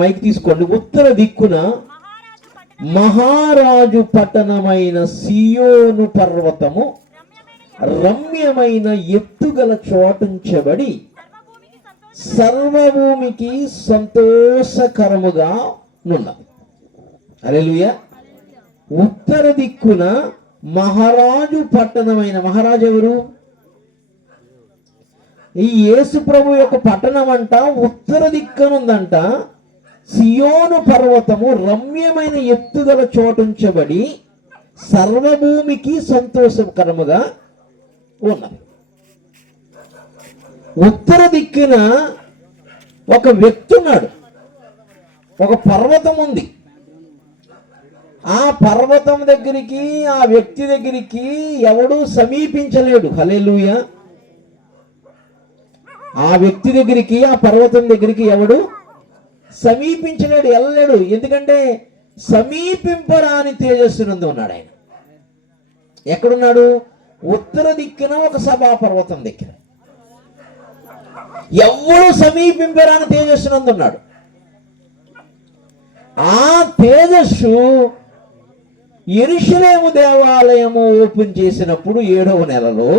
Mic తీసుకోండి. ఉత్తర దిక్కున మహారాజు పట్టణమైన సియోను పర్వతము రమ్యమైన ఎత్తుగల చోటుంచబడి సర్వభూమికి సంతోషకరముగా ఉన్నది. హల్లెలూయా. ఉత్తర దిక్కున మహారాజు పట్టణమైన, మహారాజు ఎవరు? ఈ యేసు ప్రభు యొక్క పట్టణం అంట ఉత్తర దిక్కునుందంట. సియోను పర్వతము రమ్యమైన ఎత్తుగల చోటుంచబడి సర్వభూమికి సంతోషకరముగా ఉన్నది. ఉత్తర దిక్కున ఒక వ్యక్తి ఉన్నాడు, ఒక పర్వతం ఉంది. ఆ పర్వతం దగ్గరికి, ఆ వ్యక్తి దగ్గరికి ఎవడు సమీపించలేడు. హల్లెలూయా. ఆ వ్యక్తి దగ్గరికి, ఆ పర్వతం దగ్గరికి ఎవడు సమీపించలేడు, వెళ్ళలేడు. ఎందుకంటే సమీపింపరాని తేజస్సునందు ఉన్నాడు ఆయన. ఎక్కడున్నాడు? ఉత్తర దిక్కున ఒక సభా పర్వతం దగ్గర. ఎవడు సమీపింపరాని తేజస్సునందు ఉన్నాడు. ఆ తేజస్సు యెరూషలేము దేవాలయము ఓపెన్ చేసినప్పుడు 7వ నెలలో,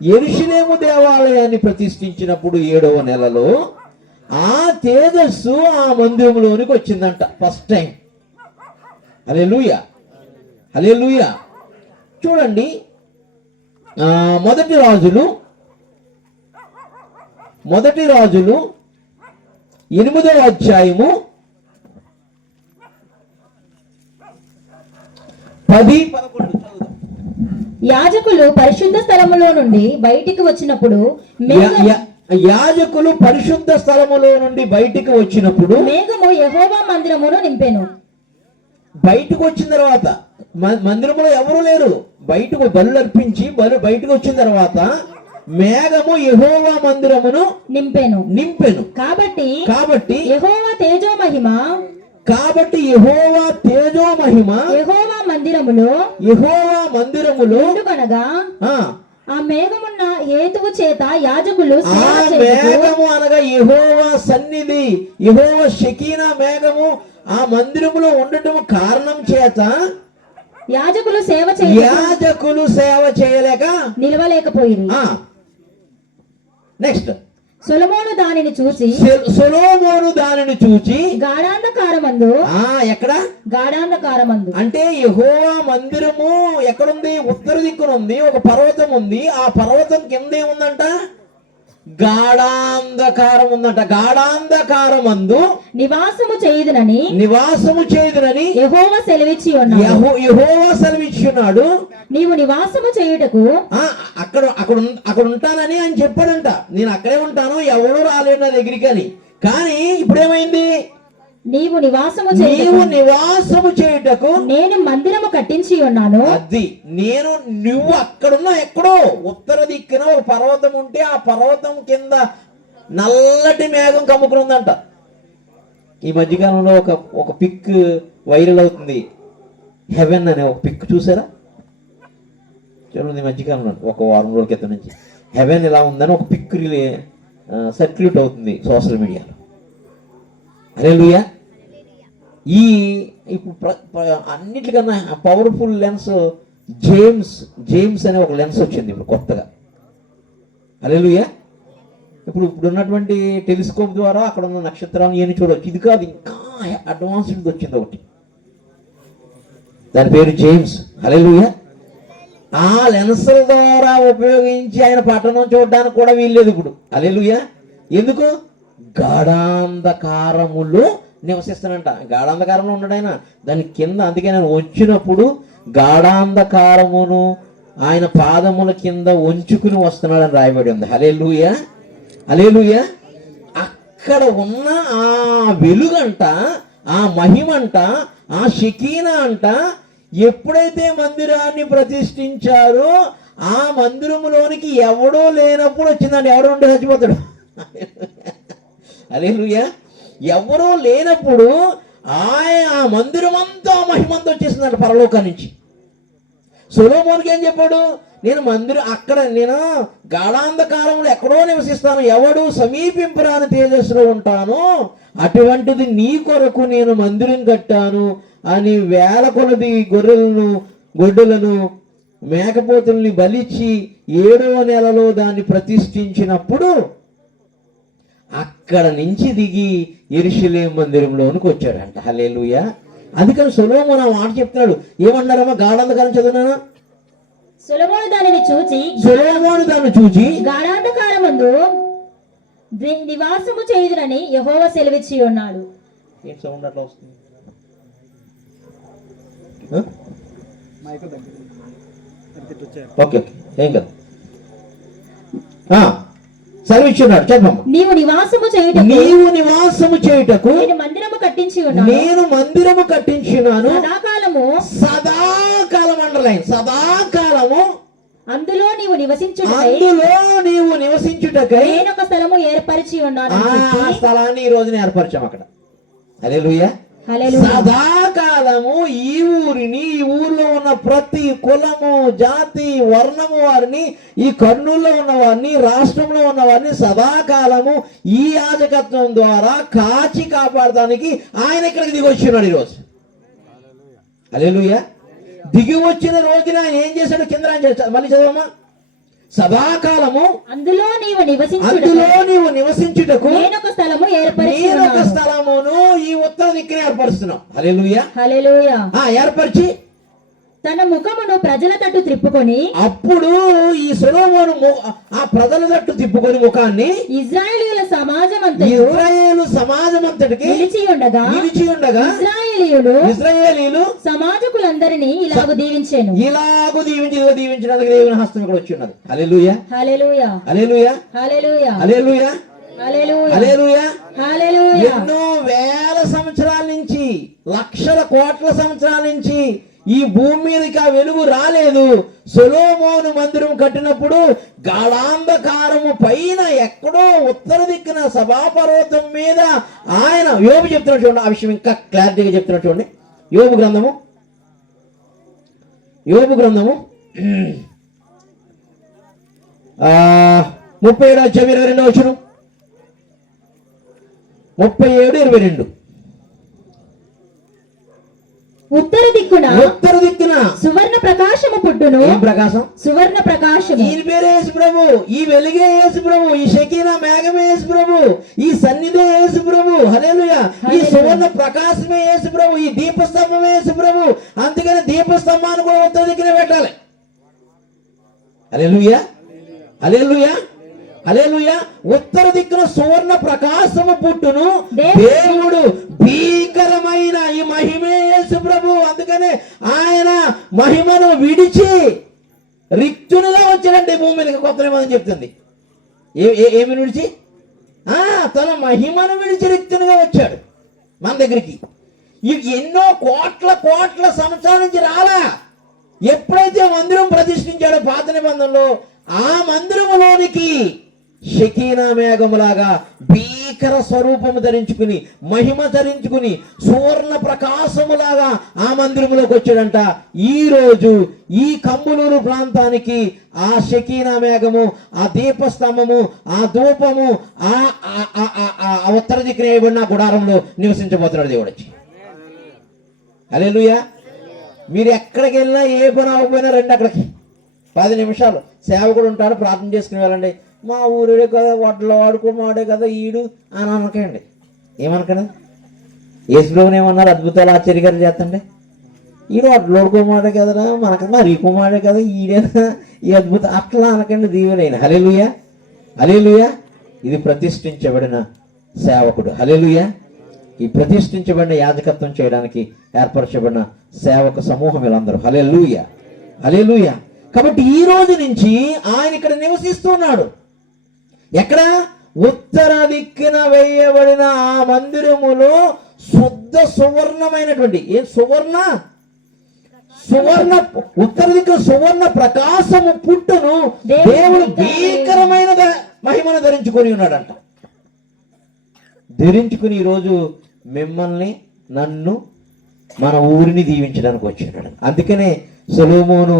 యెరూషలేము దేవాలయాన్ని ప్రతిష్ఠించినప్పుడు 7వ నెలలో ఆ తేజస్సు ఆ మందిరంలోనికి వచ్చిందంట ఫస్ట్ టైం. హల్లెలూయా, హల్లెలూయా. చూడండి, మొదటి రాజులు 8వ అధ్యాయము 10-11 చదువుదాం. యాజకులు పరిశుద్ధ స్థలములో నుండి బయటికి వచ్చినప్పుడు యాజకులు పరిశుద్ధ స్థలములో నుండి బయటికి వచ్చినప్పుడు మేఘము యెహోవా మందిరమును నింపెను. బయటకు వచ్చిన తర్వాత మందిరంలో ఎవరు లేరు. బయటకు బలు అర్పించి బయటకు వచ్చిన తర్వాత మేఘము యెహోవా మందిరమును నింపెను. కాబట్టి యెహోవా తేజో మహిమ యెహోవా మందిరములో ఎందుకనగా ఆ మేఘమున్న హేతువు చేత యాజకులు మేఘము అనగా యెహోవా సన్నిధి, యెహోవా షకీనా మేఘము ఆ మందిరములో ఉండటం కారణం చేత యాజకులు సేవ చేయలేక నిలవలేకపోయింది. నెక్స్ట్, సొలొమోను దానిని చూచి గాఢాంధకారమందు, ఎక్కడ గాఢాంధకారమందు అంటే యెహోవా మందిరము ఎక్కడుంది? ఉత్తర దిక్కున ఉంది. ఒక పర్వతం ఉంది. ఆ పర్వతం కింద ఏముందంట? గాఢాంధకారం ఉందంట. గాఢాంధకారమందు నివాసము చేయుదునని యెహోవా సెలవిచ్చున్నాడు. నీవు నివాసము చేయుటకు అక్కడ ఉంటానని ఆయన చెప్పాడంట. నేను అక్కడే ఉంటాను, ఎవరు రాలేడు నా దగ్గరికి అని. కానీ ఇప్పుడేమైంది? నీవు నివాసము చేయుటకు నేను మందిరము కట్టించి ఉన్నాను. అది నువ్వు అక్కడున్నా. ఎక్కడో ఉత్తర దిక్కున ఒక పర్వతం ఉంటే ఆ పర్వతం కింద నల్లటి మేఘం కమ్ముకుని ఉందంట. ఈ మధ్యకాలంలో ఒక పిక్ వైరల్ అవుతుంది. హెవెన్ అనే ఒక పిక్ చూసారా? చూడండి, ఈ మధ్యకాలంలో ఒక వారం రోజుల క్రితం నుంచి హెవెన్ ఇలా ఉందని ఒక పిక్ సర్క్యూట్ అవుతుంది సోషల్ మీడియాలో. హల్లెలూయా. ఇప్పుడు అన్నిటికన్నా పవర్ఫుల్ లెన్స్ జేమ్స్ అనే ఒక లెన్స్ వచ్చింది ఇప్పుడు కొత్తగా. హల్లెలూయా. ఇప్పుడు ఉన్నటువంటి టెలిస్కోప్ ద్వారా అక్కడ ఉన్న నక్షత్రాలను ఏమి చూడవచ్చు. ఇది కాదు, ఇంకా అడ్వాన్స్డ్ వచ్చింది ఒకటి, దాని పేరు జేమ్స్. హల్లెలూయా. ఆ లెన్స్ల ద్వారా ఉపయోగించి ఆయన పట్టణం చూడడానికి కూడా వీల్లేదు ఇప్పుడు. హల్లెలూయా. ఎందుకు? గాఢాంధకారములో నివసిస్తానంట. గాఢాంధకారంలో ఉన్నాడు ఆయన. దాని కింద, అందుకే నేను వచ్చినప్పుడు గాఢాంధకారమును ఆయన పాదముల కింద ఉంచుకుని వస్తున్నాడని రాయబడి ఉంది. హల్లెలూయా, హల్లెలూయా. అక్కడ ఉన్న ఆ వెలుగంట, ఆ మహిమంట, ఆ షకీనా అంట ఎప్పుడైతే మందిరాన్ని ప్రతిష్ఠించారో ఆ మందిరములోనికి ఎవడో లేనప్పుడు వచ్చిందండి. ఎవడో ఉంటే చచ్చిపోతాడు. హల్లెలూయా. ఎవరో లేనప్పుడు ఆ మందిరం అంతా మహిమంతో వచ్చేసిందంట పరలోకం నుంచి. సొలొమోనుకి ఏం చెప్పాడు? నేను గాఢాంధకారంలో ఎక్కడో నివసిస్తాను, ఎవడు సమీపింపురాని తేజస్సులో ఉంటాను, అటువంటిది నీ కొరకు నేను మందిరం కట్టాను అని వేల కొలది గొడ్డులను మేకపోతుల్ని బలిచ్చి 7వ నెలలో దాన్ని ప్రతిష్ఠించినప్పుడు అక్కడ నుంచి దిగి యెరూషలేము మందిరంలోనికి వచ్చాడంట. హల్లెలూయా. అందుకని సొలొమోను ఆ మాట చెప్తున్నాడు. ఏమన్నారమ్మా? గాఢాంధకారం చదువునా? సొలొమోను దానిని చూచి గాఢాంధకారమందు నివాసము చేయుదునని యెహోవా సెలవిచ్చి ఉన్నాడు. ఏం సౌండ్ అట్లా వస్తుంది? ఓకే, ఏం కాదు. సెలవిచ్చున్నాడు. చెప్పమ్మా. నీవు నివాసము చేయుటకు నేను మందిరము కట్టించినాను సదాకాలం అండర్లైన్, సదాకాలము అందులో నీవు నివసించుటకై నేను ఒక స్థలము ఏర్పరిచి ఉన్నాను. ఆ స్థలాన్ని ఈ రోజున ఏర్పరిచాం అక్కడ. హల్లెలూయా. సదాకాలము ఈ ఊర్లో ఉన్న ప్రతి కులము, జాతి, వర్ణము వారిని, ఈ కర్నూలులో ఉన్న వారిని, రాష్ట్రంలో ఉన్న వారిని సదాకాలము ఈ యాజకత్వం ద్వారా కాచి కాపాడడానికి ఆయన ఇక్కడికి దిగి వచ్చినాడు ఈరోజు. హల్లెలూయా. దిగి వచ్చిన రోజున ఆయన ఏం చేశాడు? కింద మళ్ళీ చదవమ్మా. సదాకాలము అందులో నీవు నివసించుటకు నేనొక స్థలమును ఈ ఉత్తర దిక్కున ఏర్పరుస్తున్నాం. హల్లెలూయా. హల్లెలూయా. ఏర్పరిచి తన ముఖమును ప్రజల తట్టు త్రిప్పుకొని, అప్పుడు ఈ సొలొమోను ఆ ప్రజల తట్టు తిప్పుకొని ముఖాన్ని ఇశ్రాయేలీయుల సమాజమంతటికి నిలిచి ఉండగా ఇశ్రాయేలీయులు సమాజకులందరినీ ఇలాగు దీవించాను. దీవించడానికి దేవుని హస్తం ఇక్కడ వచ్చి ఉన్నది. హల్లెలూయా. హల్లెలూయా. హల్లెలూయా. హల్లెలూయా. హల్లెలూయా. హల్లెలూయా. హల్లెలూయా. ఎన్నో వేల సంవత్సరాల నుంచి, లక్షల కోట్ల సంవత్సరాల నుంచి ఈ భూమి మీదకి ఆ వెలుగు రాలేదు. సొలొమోను మందిరం కట్టినప్పుడు గాఢాంధకారము పైన ఎక్కడో ఉత్తర దిక్కున సభాపర్వతం మీద ఆయన యోబు చెప్తున్నాడు చూడండి. ఆ విషయం ఇంకా క్లారిటీగా చెప్తున్నాడు చూడండి. యోబు గ్రంథము 37:22 37:22. ఉత్తర దిక్కున సువర్ణ ప్రకాశము పుట్టును. ఏం ప్రకాశం? సువర్ణ ప్రకాశం. ఈ పేరే యేసు ప్రభు, ఈ వెలుగే యేసు ప్రభు, ఈ షకీనా మేఘమే యేసు ప్రభు, ఈ సన్నిధే యేసు ప్రభు. హల్లెలూయా. ఈ సువర్ణ ప్రకాశమే యేసు ప్రభు, ఈ దీపస్తంభమే యేసు ప్రభు. అందుకని దీపస్తంభాన్ని కూడా ఉత్తర దిక్కున పెట్టాలి. హల్లెలూయా. హల్లెలూయా. హల్లెలూయా. ఉత్తర దిక్కున సువర్ణ ప్రకాశము పుట్టును. దేవుడు భీకరమైన ఈ మహిమే యేసు ప్రభు. అందుకనే ఆయన మహిమను విడిచి రిక్తునిగా వచ్చాడంటే భూమి మీదకి. కొత్త నిబంధన చెప్తుంది. ఏమి విడిచి? తన మహిమను విడిచి రిక్తునిగా వచ్చాడు మన దగ్గరికి. ఎన్నో కోట్ల సంవత్సరాల నుంచి రాలా. ఎప్పుడైతే మందిరం ప్రతిష్ఠించాడో పాత నిబంధనలో, ఆ మందిరములోనికి షకీనా మేఘములాగా భీకర స్వరూపము ధరించుకుని, మహిమ ధరించుకుని, సువర్ణ ప్రకాశములాగా ఆ మందిరములోకి వచ్చాడంట. ఈ రోజు ఈ కంబులూరు ప్రాంతానికి ఆ షకీనా మేఘము, ఆ దీపస్తంభము, ఆ ధూపము, ఆ ఉత్తర దిక్కున వేయబడిన గుడారంలో నివసించబోతున్నాడు దేవుడు వచ్చి. హల్లెలూయా. మీరు ఎక్కడికి వెళ్ళినా, ఏ పని అవ్వకపోయినా రండి అక్కడికి. 10 నిమిషాలు సేవకుడు ఉంటాడు, ప్రార్థన చేసుకుని వెళ్ళండి. మా ఊరుడే కదా, వడ్ల వాడుకోమాడే కదా ఈడు అని అనకండి. ఏమనకండి? యేసుప్రభుని ఏమన్నారు? అద్భుతాలు ఆశ్చర్యకాలు చేస్తండి. ఈడు వడ్లు వాడుకోమాడే కదరా, మనకు మరి కుమారే కదా, ఈడేనా ఈ అద్భుతం అట్లా అనకండి. దీవులైన. హల్లెలూయా. హల్లెలూయా. ఇది ప్రతిష్ఠించబడిన సేవకుడు. హల్లెలూయా. ఈ ప్రతిష్ఠించబడిన యాజకత్వం చేయడానికి ఏర్పరచబడిన సేవక సమూహం వీళ్ళందరూ. హల్లెలూయా. హల్లెలూయా. కాబట్టి ఈ రోజు నుంచి ఆయన ఇక్కడ నివసిస్తున్నాడు. ఎక్కడ? ఉత్తర దిక్కున వేయబడిన ఆ మందిరములో శుద్ధ సువర్ణమైనటువంటి సువర్ణ ఉత్తర దిక్కున సువర్ణ ప్రకాశము పుట్టును. దేవుడు భీకరమైన మహిమను ధరించుకొని ఉన్నాడంట. ధరించుకుని ఈరోజు మిమ్మల్ని, నన్ను, మన ఊరిని దీవించడానికి వచ్చినాడు. అందుకనే సొలొమోను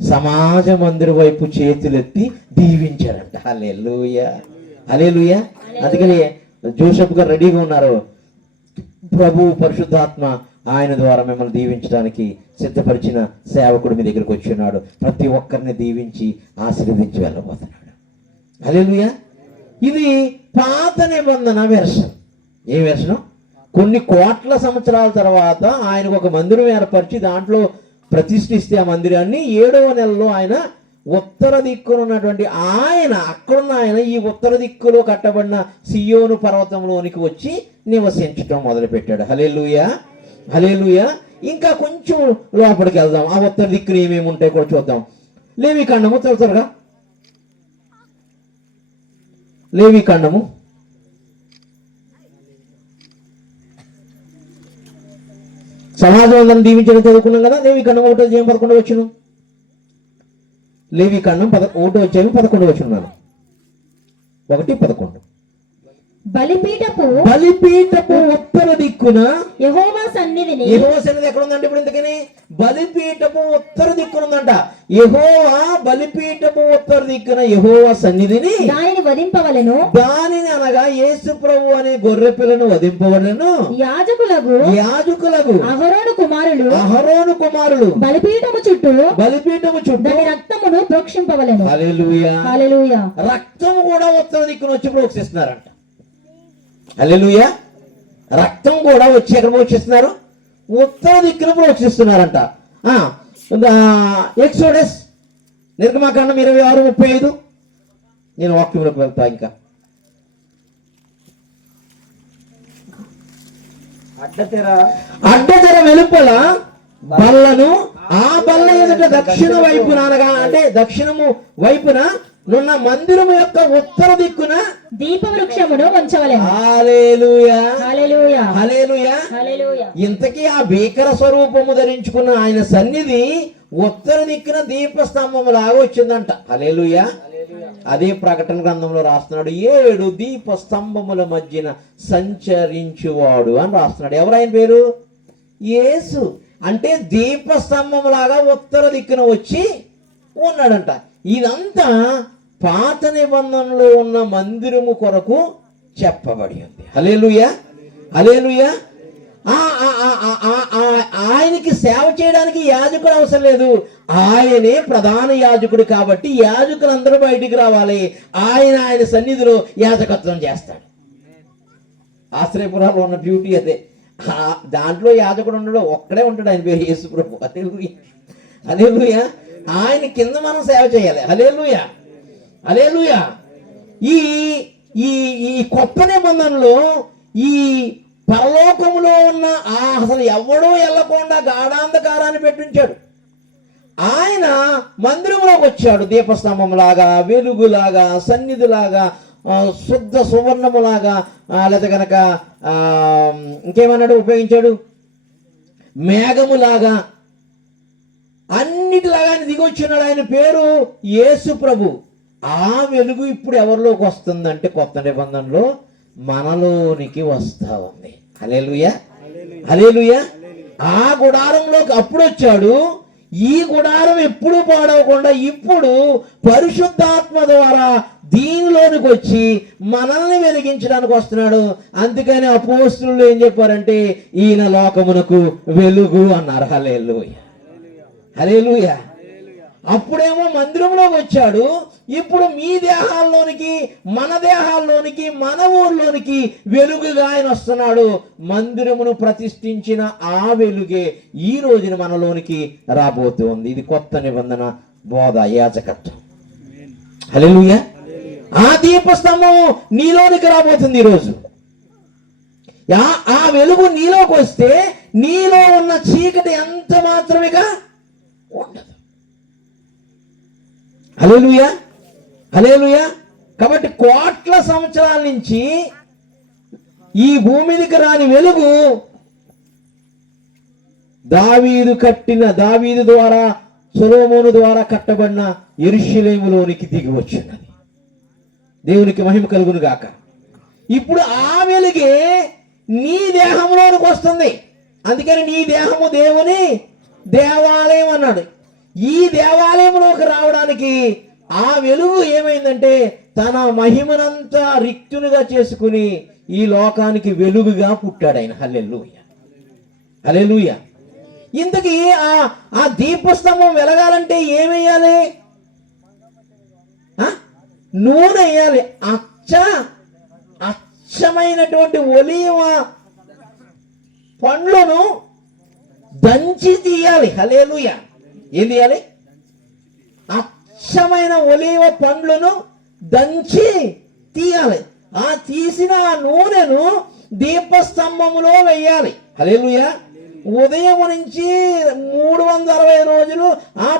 సమాజ మందిరం వైపు చేతులెత్తి దీవించారంట. హల్లెలూయా, హల్లెలూయా. అందుకని జోసెఫ్ గారు రెడీగా ఉన్నారు. ప్రభు పరిశుద్ధాత్మ ఆయన ద్వారా మిమ్మల్ని దీవించడానికి సిద్ధపరిచిన సేవకుడు మీ దగ్గరికి వచ్చి ఉన్నాడు. ప్రతి ఒక్కరిని దీవించి ఆశీర్వదించి వెళ్ళబోతున్నాడు. హల్లెలూయా. ఇది పాత నిబంధన వెర్షన్. ఏ వెర్షను? కొన్ని కోట్ల సంవత్సరాల తర్వాత ఆయనకు ఒక మందిరం ఏర్పరిచి దాంట్లో ప్రతిష్ఠిస్తే ఆ మందిరాన్ని 7వ నెలలో ఆయన ఉత్తర దిక్కున ఉన్నటువంటి అక్కడున్న ఆయన ఈ ఉత్తర దిక్కులో కట్టబడిన సియోను పర్వతంలోనికి వచ్చి నివసించడం మొదలుపెట్టాడు. హల్లెలూయా, హల్లెలూయా. ఇంకా కొంచెం లోపలికి వెళ్దాం. ఆ ఉత్తర దిక్కున ఏమేమి ఉంటాయో కూడా చూద్దాం. లేవీకాండము త్వరగా, లేవీకాండము సమాజం అందరం దీవించడం చదువుకున్నాం కదా. లేవీకాండం 1వ అధ్యాయం 11వ వచనం. లేవీకాండం 1వ అధ్యాయం 11వ వచనం. 1:11. బలిపీఠపు ఉత్తర దిక్కున యెహోవా సన్నిధి ఎక్కడ ఉందంటే ఇప్పుడు ఇంతకని బలిపీఠపు ఉత్తర దిక్కున ఉందంట. యెహోవా బలిపీఠపు ఉత్తర దిక్కున యెహోవా సన్నిధిని దానిని వధింపవలెను. దానిని అనగా యేసు ప్రభు అనే గొర్రె పిల్లను వధింపవలెను. యాజకులకు అహరోను కుమారులు బలిపీఠము చుట్టూ దాని రక్తమును ప్రోక్షింపవలెను. హల్లెలూయా, హల్లెలూయా. రక్తము కూడా ఉత్తర దిక్కున వచ్చి ప్రోక్షిస్తున్నారంట. హల్లెలూయా. రక్తం కూడా వచ్చి ఎక్కడ ప్రోక్షిస్తున్నారు? ఉత్తర దిక్కున ప్రోక్షిస్తున్నారంట. ఎక్సోడస్ నిర్గమాకాండం 26:35. నేను వాక్యంలోకి వెళ్తా. ఇంకా అడ్డతెర వెలుపల బల్లను, ఆ బల్ల ఎదుట దక్షిణ వైపున అనగా అంటే దక్షిణము వైపున నున్న మందిరము యొక్క ఉత్తర దిక్కున దీపవృక్షమును ఉంచవలెను. హల్లెలూయా, హల్లెలూయా, హల్లెలూయా, హల్లెలూయా. ఇంతకీ ఆ భీకర స్వరూపము ధరించుకున్న ఆయన సన్నిధి ఉత్తర దిక్కున దీపస్తంభము లాగా వచ్చిందంట. హల్లెలూయా. అదే ప్రకటన గ్రంథంలో రాస్తున్నాడు, 7 దీపస్తంభముల మధ్యన సంచరించువాడు అని రాస్తున్నాడు. ఎవరైన పేరు? యేసు. అంటే దీపస్తంభము లాగా ఉత్తర దిక్కున వచ్చి ఉన్నాడంట. ఇదంతా పాత నిబంధనలో ఉన్న మందిరము కొరకు చెప్పబడి ఉంది. హల్లెలూయా, హల్లెలూయా. ఆయనకి సేవ చేయడానికి యాజకుడు అవసరం లేదు. ఆయనే ప్రధాన యాజకుడు కాబట్టి యాజకులందరూ బయటికి రావాలి. ఆయన సన్నిధిలో యాజకత్వం చేస్తాడు. ఆశ్రయపురాలో ఉన్న బ్యూటీ అదే. దాంట్లో యాజకుడు ఉండడు, ఒక్కడే ఉంటాడు. ఆయన పేరు యేసు ప్రభు. హల్లెలూయా, హల్లెలూయా. ఆయన కింద మనం సేవ చేయాలి. హల్లెలూయా, హల్లెలూయా. ఈ ఈ కొత్త నిబంధనలో ఈ పరలోకములో ఉన్న అసలు ఎవడూ వెళ్ళకుండా గాఢాంధకారాన్ని పెట్టించాడు. ఆయన మందిరంలోకి వచ్చాడు. దీపస్తంభంలాగా, వెలుగులాగా, సన్నిధిలాగా, శుద్ధ సువర్ణములాగా, లేదా కనుక ఇంకేమన్నాడు ఉపయోగించాడు? మేఘములాగా, అన్నిటిలాగా ఆయన దిగొచ్చున్నాడు. ఆయన పేరు యేసు ప్రభు. ఆ వెలుగు ఇప్పుడు ఎవరిలోకి వస్తుందంటే కొత్త నిబంధనలో మనలోనికి వస్తా ఉంది. హల్లెలూయా, హల్లెలూయా. ఆ గుడారంలోకి అప్పుడు వచ్చాడు. ఈ గుడారం ఎప్పుడు పాడవకుండా ఇప్పుడు పరిశుద్ధాత్మ ద్వారా దీనిలోనికి వచ్చి మనల్ని వెలిగించడానికి వస్తున్నాడు. అందుకని అపోస్తులు ఏం చెప్పారంటే ఈయన లోకమునకు వెలుగు అన్నారు. హల్లెలూయా, హల్లెలూయా. అప్పుడేమో మందిరంలోకి వచ్చాడు. ఇప్పుడు మీ దేహాల్లోనికి, మన దేహాల్లోనికి, మన ఊర్లోనికి వెలుగుగా ఆయన వస్తున్నాడు. మందిరమును ప్రతిష్ఠించిన ఆ వెలుగే ఈ రోజున మనలోనికి రాబోతుంది. ఇది కొత్త నిబంధన బోధ, యాజకత్వం. హల్లెలూయా. ఆ దీపస్తంభం నీలోనికి రాబోతుంది ఈరోజు. ఆ వెలుగు నీలోకి వస్తే నీలో ఉన్న చీకటి ఎంత మాత్రమేగా ఉండదు. హల్లెలూయా, హల్లెలూయా. కాబట్టి కోట్ల సంవత్సరాల నుంచి ఈ భూమికి రాని వెలుగు దావీదు ద్వారా, సొలొమోను ద్వారా కట్టబడిన యెరూషలేములోనికి దిగి వచ్చినది. దేవునికి మహిమ కలుగును గాక. ఇప్పుడు ఆ వెలుగే నీ దేహంలోనికి వస్తుంది. అందుకని నీ దేహము దేవుని దేవాలయం అన్నాడు. ఈ దేవాలయంలోకి రావడానికి ఆ వెలుగు ఏమైందంటే తన మహిమనంతా రిక్తునిగా చేసుకుని ఈ లోకానికి వెలుగుగా పుట్టాడు ఆయన. హల్లెలూయా, హల్లెలూయా. ఇంతకీ ఆ దీపస్తంభం వెలగాలంటే ఏమేయాలి? నూనె వేయాలి. అచ్చమైనటువంటి ఒలీవ పండ్లను దంచి తీయాలి. హల్లెలూయా. ఏం తీయాలి? అచ్చమైన ఒలీవ పండ్లను దంచి తీయాలి. ఆ తీసిన ఆ నూనెను దీపస్తంభములో వేయాలి. హల్లెలూయా. ఉదయం నుంచి 360 రోజులు ఆ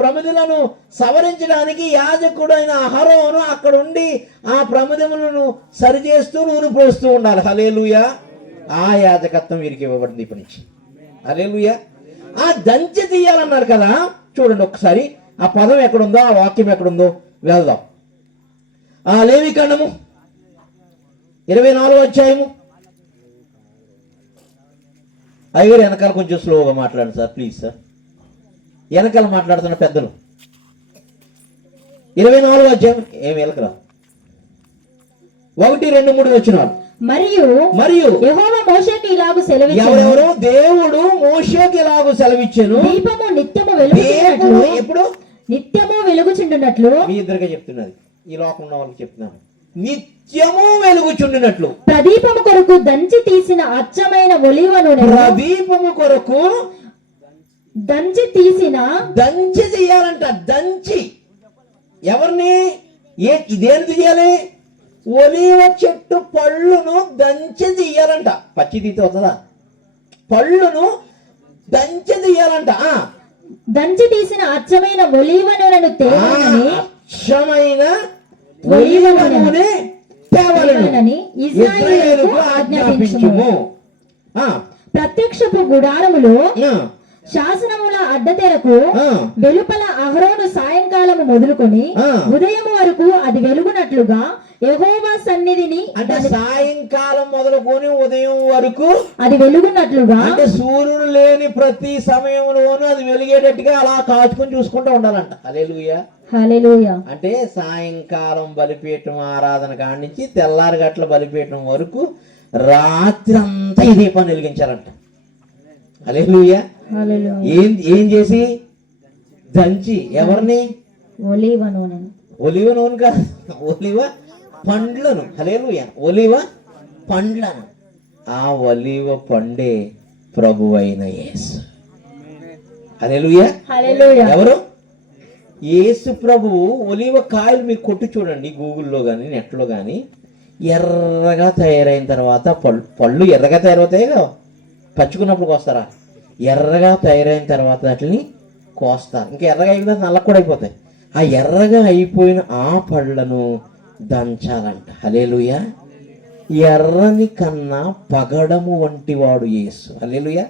ప్రమిదలను సవరించడానికి యాజకుడైన అహరోను అక్కడ ఉండి ఆ ప్రమిదములను సరిచేస్తూ నూనె పోస్తూ ఉండాలి. హల్లెలూయా. ఆ యాజకత్వం వీరికి ఇవ్వబడింది ఇప్పటి నుంచి. హల్లెలూయా. ఆ దంచి తీయాలన్నారు కదా, చూడండి ఒకసారి ఆ పదం ఎక్కడుందో, ఆ వాక్యం ఎక్కడుందో వెళ్దాం. ఆ లేవికాండము 24వ అధ్యాయము. అయ్యారు వెనకాల కొంచెం స్లోగా మాట్లాడండి సార్, ప్లీజ్ సార్. వెనకాల మాట్లాడుతున్న పెద్దలు. 24వ అధ్యాయం. ఏమి వెనకరా 1, 2, 3 వచ్చినారు. మరియు యెహోవా మోషేకి ఇలాగు సెలవిచ్చెను. ఎవరెవరు? దేవుడు మోషేకి ఇలాగు సెలవిచ్చెను. దీపము నిత్యము వెలుగుచున్నట్లు. ఎప్పుడు? నిత్యము వెలుగుచుండునట్లు. మీ ఇద్దరికే చెప్తున్నది, ఈ లోకం ఉన్న వాళ్ళకి చెప్తున్నాను. నిత్యము వెలుగుచుండినట్లు. ప్రదీపము కొరకు దంచి తీసిన అచ్చమైన ఒలీవ నూనె. ప్రదీపము కొరకు దంచి తీయాలంట. దంచి ఎవరిని? ఇదేం తీయాలి? ఒలీవ చెట్టు పళ్ళును దంచి తీయాలంట. పచ్చి తీత అవుతుందా? పళ్ళును దంచి తీయాలంట. దంచి తీసిన అచ్చమైన ఒలీవ నూనెను తేవాలని, అచ్చమైన ఒలీవ నూనె తేవాలని ఇశ్రాయేలుకు ఆజ్ఞాపించుము. ప్రత్యక్షపు గుడారములో శాసనముల అడ్డతెరకు వెలుపల అహరోను సాయంకాలము మొదలుకొని ఉదయం వరకు అది వెలుగునట్లుగా యెహోవా సన్నిధిని, అంటే సాయంకాలం మొదలుకొని ఉదయం వరకు అది వెలుగునట్లుగా, అంటే సూర్యుడు లేని ప్రతి సమయంలోనూ అది వెలిగేటట్టుగా అలా కాచుకొని చూసుకుంటూ ఉండాలంట. హల్లెలూయా, హల్లెలూయా. అంటే సాయంకాలం బలిపీఠం ఆరాధన కాడి నుంచి తెల్లారి గట్ల బలిపీఠం వరకు రాత్రి అంతా ఈ దీపాన్ని వెలిగించాలంట. హల్లెలూయా. ఏం చేసి? దంచి. ఎవరిని? ఒలీవ నూనె. ఒలివ నూనె కాదు, ఒలివ పండ్లను. హల్లెలూయా. ఒలివ పండ్లను. ఆ ఒలివ పండే ప్రభువైన యేసు. హల్లెలూయా. ఎవరు? యేసు ప్రభువు. ఒలివ కాయలు మీరు కొట్టి చూడండి, గూగుల్లో కానీ నెట్లో కానీ. ఎర్రగా తయారైన తర్వాత పళ్ళు ఎర్రగా తయారవుతాయి కదా, పచ్చుకున్నప్పుడు కోస్తారా? ఎర్రగా తయారైన తర్వాత వాటిని కోస్తారు. ఇంకా ఎర్రగా అయిన తర్వాత నల్ల కూడా అయిపోతాయి. ఆ ఎర్రగా అయిపోయిన ఆ పళ్ళను దంచాలంట. హల్లెలూయా. ఎర్రని కన్నా పగడము వంటి వాడు యేసు. హల్లెలూయా.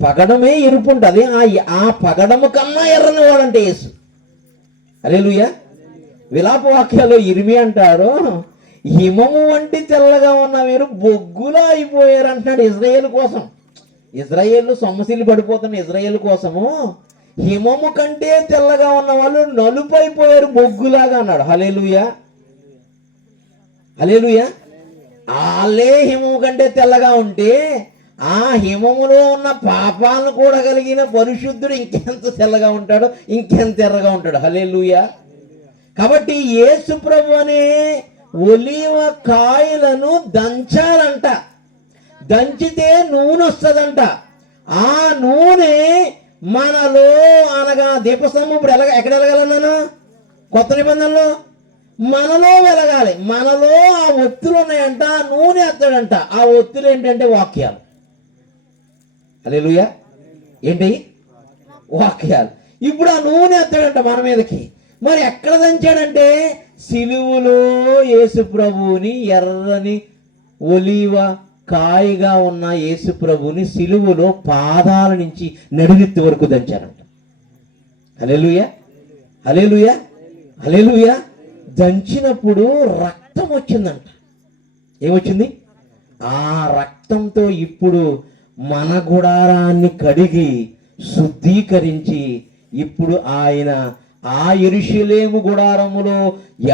పగడమే ఎరుపు ఉంటుంది, ఆ పగడము కన్నా ఎర్రని వాడంటే యేసు. హల్లెలూయా. విలాప వాక్యాల్లో ఇరిమి అంటారు, హిమము వంటి తెల్లగా ఉన్న మీరు బొగ్గులా అయిపోయారు అంటున్నాడు ఇజ్రాయేల్ కోసం. ఇజ్రాయేల్ సొమ్మసిల్లి పడిపోతున్న ఇజ్రాయేల్ కోసము హిమము కంటే తెల్లగా ఉన్న వాళ్ళు నలుపు అయిపోయారు బొగ్గులాగా అన్నాడు. హల్లెలూయా, హల్లెలూయా. వాళ్ళే హిమము కంటే తెల్లగా ఉంటే ఆ హిమములో ఉన్న పాపాలను కూడా కలిగిన పరిశుద్ధుడు ఇంకెంత తెల్లగా ఉంటాడు, ఇంకెంత ఎర్రగా ఉంటాడు. హల్లెలూయా. కాబట్టి యేసు ప్రభు అనే ఒలీవ కాయలను దంచాలంట. దంచితే నూనె వస్తుందంట. ఆ నూనె మనలో, అనగా దీపస్తంభం ఇప్పుడు ఎక్కడ వెలగాలన్నాను? కొత్త నిబంధనలో మనలో వెలగాలి. మనలో ఆ ఒత్తులు ఉన్నాయంట, ఆ నూనె ఎత్తాడంట. ఆ ఒత్తులు ఏంటంటే వాక్యాలు. హల్లెలూయా. ఏంటి? వాక్యాలు. ఇప్పుడు ఆ నూనె ఎత్తాడంట మన మీదకి. మరి ఎక్కడ దంచాడంటే సిలువలో యేసు ప్రభువుని, ఎర్రని ఒలీవ కాయగా ఉన్న యేసు ప్రభువుని సిలువలో పాదాల నుంచి నడినెత్తి వరకు దంచారంట. హల్లెలూయా, హల్లెలూయా, హల్లెలూయా. దంచినప్పుడు రక్తం వచ్చిందంట. ఏమొచ్చింది? ఆ రక్తంతో ఇప్పుడు మన గుడారాన్ని కడిగి శుద్ధీకరించి ఇప్పుడు ఆయన ఆ యెరూషలేము గుడారములో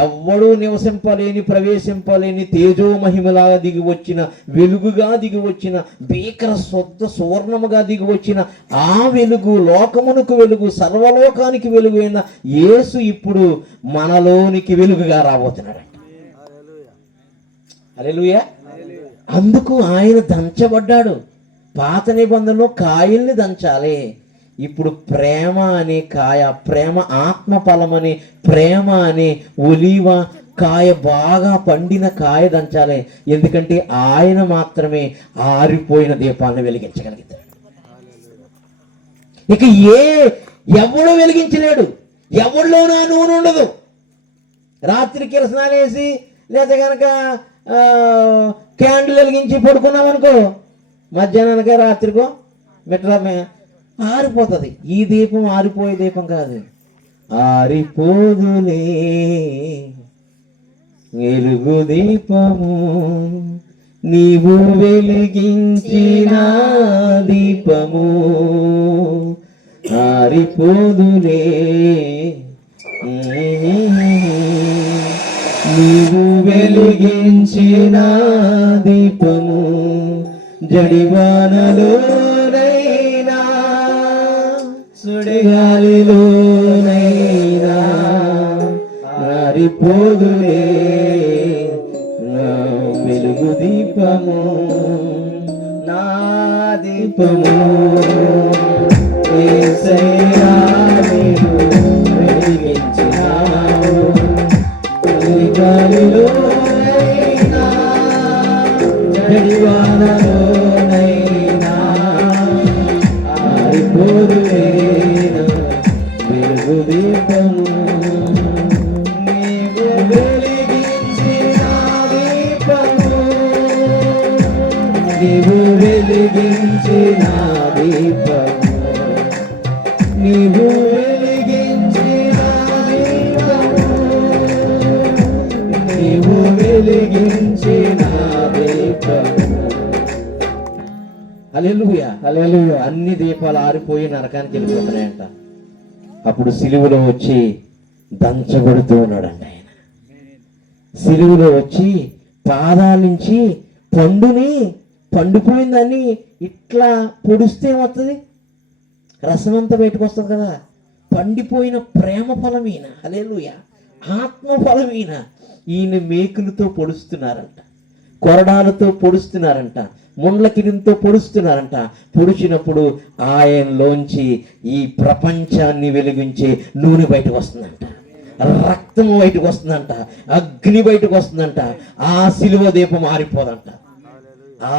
ఎవ్వడూ నివసింపలేని, ప్రవేశింపలేని తేజోమహిమలాగా దిగి వచ్చిన, వెలుగుగా దిగి వచ్చిన, భీకర శుద్ధ సువర్ణముగా దిగి వచ్చిన ఆ వెలుగు, లోకమునకు వెలుగు, సర్వలోకానికి వెలుగు అయిన యేసు ఇప్పుడు మనలోనికి వెలుగుగా రాబోతున్నాడు. హల్లెలూయా. అందుకు ఆయన దంచబడ్డాడు. పాత నిబంధనలో కాయల్ని దంచాలి, ఇప్పుడు ప్రేమ అనే కాయ, ప్రేమ ఆత్మ ఫలం అనే ప్రేమ అనే ఒలీవ కాయ, బాగా పండిన కాయ దంచాలి. ఎందుకంటే ఆయన మాత్రమే ఆరిపోయిన దీపాలను వెలిగించగలుగుతాడు. ఇక ఎవడో వెలిగించలేడు, ఎవరిలోనా నూనె ఉండదు. రాత్రి కిరసనాలు వేసి లేదా కనుక క్యాండిల్ వెలిగించి పడుకున్నాం అనుకో, మధ్యాహ్నానికో రాత్రికో మిట్రా ఆరిపోతుంది. ఈ దీపం ఆరిపోయే దీపం కాదు. ఆరిపోదులే వెలుగు దీపము, నీవు వెలిగించిన దీపము, ఆరిపోదులే నీవు వెలిగించిన దీపము, జడివానలోనైనా సుడిగాలిలోనైనా ఆరిపోదులే నా వెలుగు దీపము, నా దీపము యేసయ్యా నీవు వెలిగించినావు, సుడిగాలిలోనైనా జడివానలోనైనా ఆరిపోదులే వెలుగు దీపము, నీవు వెలిగించిన దీపము, నీవు వెలిగించిన దీపము, నీవు వెలిగించిన దీపము, నీవు వెలిగించిన దీపము. హల్లెలూయా, హల్లెలూయా. అన్ని దీపాలు ఆరిపోయి నరకానికి వెళ్ళిపోతున్నాయంట. అప్పుడు సిలువలో వచ్చి దంచబడుతూ ఉన్నాడంట ఆయన. సిలువలో వచ్చి పాదాల నుంచి పండిపోయిందని ఇట్లా పొడిస్తే ఏమవుతుంది? రసం అంతా బయటకు వస్తుంది కదా. పండిపోయిన ప్రేమ ఫలమీన, హల్లెలూయా, ఆత్మ ఫలమీన. ఈయన మేకులతో పొడుస్తున్నారంట, కొరడాలతో పొడుస్తున్నారంట, ముండ్ల కిరీటంతో పొడుస్తున్నారంట. పొడిచినప్పుడు ఆయనలోంచి ఈ ప్రపంచాన్ని వెలిగించే నూనె బయటకు వస్తుందంట, రక్తము బయటకు వస్తుందంట, అగ్ని బయటకు వస్తుందంట. ఆ సిలువ దీపం ఆరిపోదంట.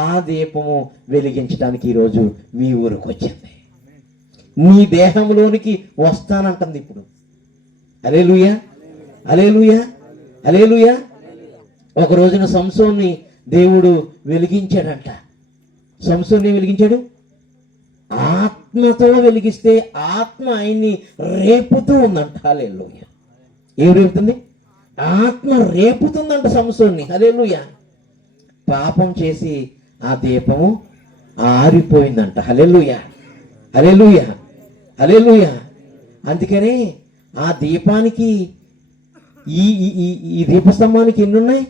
ఆ దీపము వెలిగించడానికి ఈరోజు మీ ఊరికి వచ్చింది, మీ దేహంలోనికి వస్తానంటుంది ఇప్పుడు. హల్లెలూయా, హల్లెలూయా, హల్లెలూయా. ఒక రోజున సంసోన్ని దేవుడు వెలిగించాడంట. సంసోన్ని వెలిగించాడు, ఆత్మతో వెలిగిస్తే ఆత్మ ఆయన్ని రేపుతూ ఉందంట. హల్లెలూయా. ఏం రేపుతుంది? ఆత్మ రేపుతుందంట సంసోన్ని. హల్లెలూయా. పాపం చేసి ఆ దీపము ఆరిపోయిందంట. హల్లెలూయా, హల్లెలూయా, హల్లెలూయా. అందుకనే ఆ దీపానికి ఈ దీపస్తంభానికి ఎన్ని ఉన్నాయి?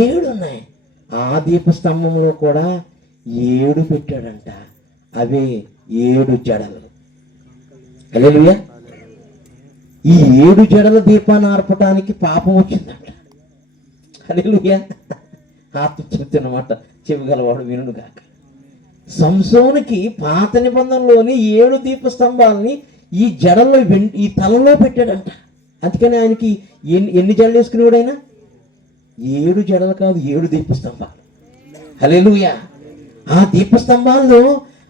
7 ఉన్నాయి. ఆ దీపస్తంభంలో కూడా 7 పెట్టాడంట. అవే 7 జడలు. హల్లెలూయా. ఈ 7 జడల దీపాన్ని ఆర్పటానికి పాపం వచ్చిందంట. హల్లెలూయా. ఆత్మ చెప్తున్నమాట, చెవిగలవాడు వినుడు కాక. సంసోనికి పాత నిబంధనలోని 7 దీపస్తంభాలని ఈ జడల్లో ఈ తలలో పెట్టాడంట. అందుకని ఆయనకి ఎన్ని జడలు వేసుకునేవాడు ఆయన? 7 జడలు కాదు, 7 దీపస్తంభాలు. హల్లెలూయా. ఆ దీపస్తంభాల్లో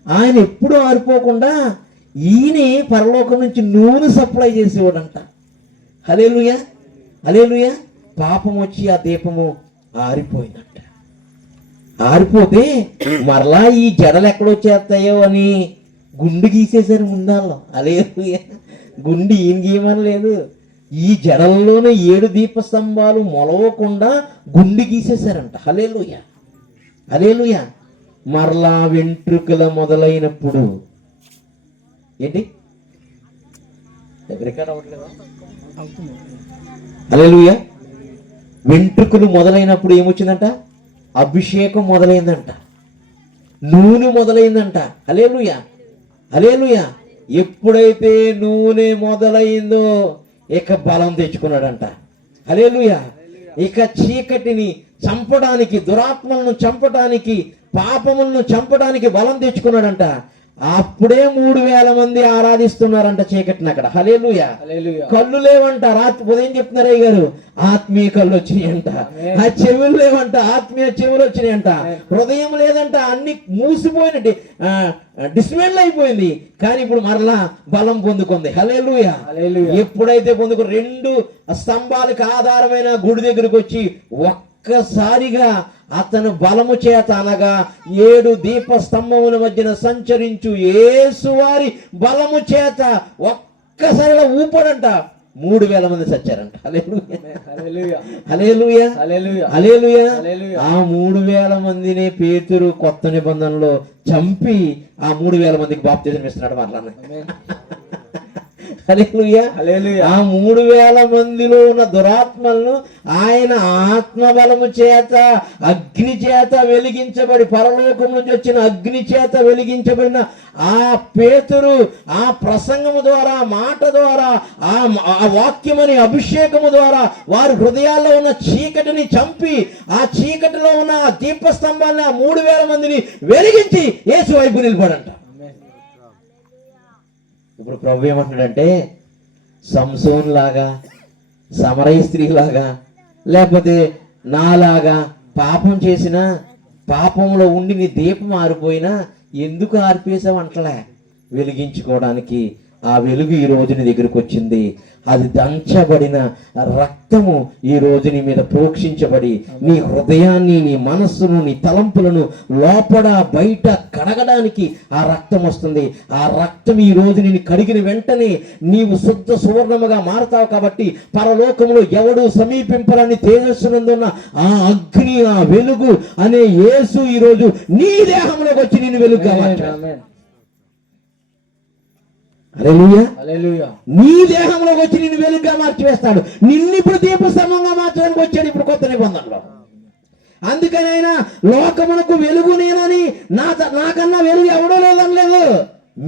ఆయన ఎప్పుడు ఆరిపోకుండా ఈయనే పరలోకం నుంచి నూనె సప్లై చేసేవాడంట. హల్లెలూయా, హల్లెలూయా. పాపం వచ్చి ఆ దీపము ఆరిపోయిందంట. ఆరిపోతే మరలా ఈ జడలు ఎక్కడొచ్చేస్తాయో అని గుండు గీసేశారు ముందాల్లో. హల్లెలూయా. గుండు ఈయన గీయమని లేదు, ఈ జడల్లోనే 7 దీపస్తంభాలు మొలవకుండా గుండు గీసేశారంట. హల్లెలూయా, హల్లెలూయా. మరలా వెంట్రుకల మొదలైనప్పుడు ఏంటి రికార్డ్ అవ్వట్లేదా? హల్లెలూయా. వెంట్రుకలు మొదలైనప్పుడు ఏమొచ్చిందంట? అభిషేకం మొదలైందంట, నూనె మొదలైందంట. హల్లెలూయా, హల్లెలూయా. ఎప్పుడైతే నూనె మొదలైందో ఇక బలం తెచ్చుకున్నాడంట. హల్లెలూయా. ఇక చీకటిని చంపడానికి, దురాత్మలను చంపడానికి, పాపములను చంపడానికి బలం తెచ్చుకున్నాడంట. అప్పుడే 3,000 మంది ఆరాధిస్తున్నారంట చీకటిని అక్కడ. హల్లెలూయా. కళ్ళు లేవంట, రాత్రి ఉదయం చెప్తున్నారు అయ్య గారు, ఆత్మీయ కళ్ళు వచ్చినాయంట. ఆ చెవులు లేవంట, ఆత్మీయ చెవులు వచ్చినాయంట. హృదయం లేదంట, అన్ని మూసిపోయినట్టు డిస్మెండ్ అయిపోయింది. కానీ ఇప్పుడు మరలా బలం పొందుకుంది. హల్లెలూయా. ఎప్పుడైతే 2 స్తంభాలకు ఆధారమైన గుడి దగ్గరకు వచ్చి ఒక్కసారిగా అతను బలము చేత, అనగా 7 దీప స్తంభముల మధ్యన సంచరించు యేసువారి బలము చేత ఒక్కసారిగా ఊపడంట, 3,000 మంది చచ్చారంట. హల్లెలూయా, హల్లెలూయా, హల్లెలూయా. ఆ 3,000 మందిని పేతురు కొత్త నిబంధనలో చంపి ఆ 3,000 మందికి బాప్తిజం ఇస్తున్నాడు. మరలా హల్లెలూయా. ఆ 3,000 మందిలో ఉన్న దురాత్మలను ఆయన ఆత్మబలము చేత, అగ్ని చేత వెలిగించబడి, పరలోకం నుంచి వచ్చిన అగ్ని చేత వెలిగించబడిన ఆ పేతురు ఆ ప్రసంగము ద్వారా, మాట ద్వారా, ఆ వాక్యమని అభిషేకము ద్వారా వారి హృదయాల్లో ఉన్న చీకటిని చంపి, ఆ చీకటిలో ఉన్న దీపస్తంభాలను, ఆ 3,000 మందిని వెలిగించి యేసు వైపు నిలబడంట. ఇప్పుడు ప్రభు ఏమంటున్నాడంటే, సంసోన్ లాగా, సమరయ స్త్రీ లాగా, లేకపోతే నాలాగా పాపం చేసిన, పాపంలో ఉండి నీ దీపం ఆరిపోయినా ఎందుకు ఆర్పేసావు అంటలే, వెలిగించుకోవడానికి ఆ వెలుగు ఈ రోజు నీ దగ్గరకు వచ్చింది. అది దంచబడిన రక్తము ఈ రోజు నీ మీద ప్రోక్షించబడి నీ హృదయాన్ని, నీ మనస్సును, నీ తలంపులను లోపల బయట కడగడానికి ఆ రక్తం వస్తుంది. ఆ రక్తం ఈ రోజు నిన్ను కడిగిన వెంటనే నీవు శుద్ధ సువర్ణముగా మారుతావు. కాబట్టి పరలోకములో ఎవడు సమీపింపరాని తేజస్సునందున్న ఆ అగ్ని, ఆ వెలుగు అనే యేసు ఈ రోజు నీ దేహంలోకి వచ్చి నిన్ను వెలుగుగా మార్చాడు. హల్లెలూయా. నీ దేహంలోకి వచ్చి నిన్ను వెలుగుగా మార్చివేస్తాడు. నిన్ను ఇప్పుడు దీపస్తంభంగా మార్చడానికి వచ్చాడు ఇప్పుడు కొత్త నిబంధనలో. అందుకనైనా లోకమునకు వెలుగు నేనని, నాకన్నా వెలుగు ఎవడో లేదని లేదు,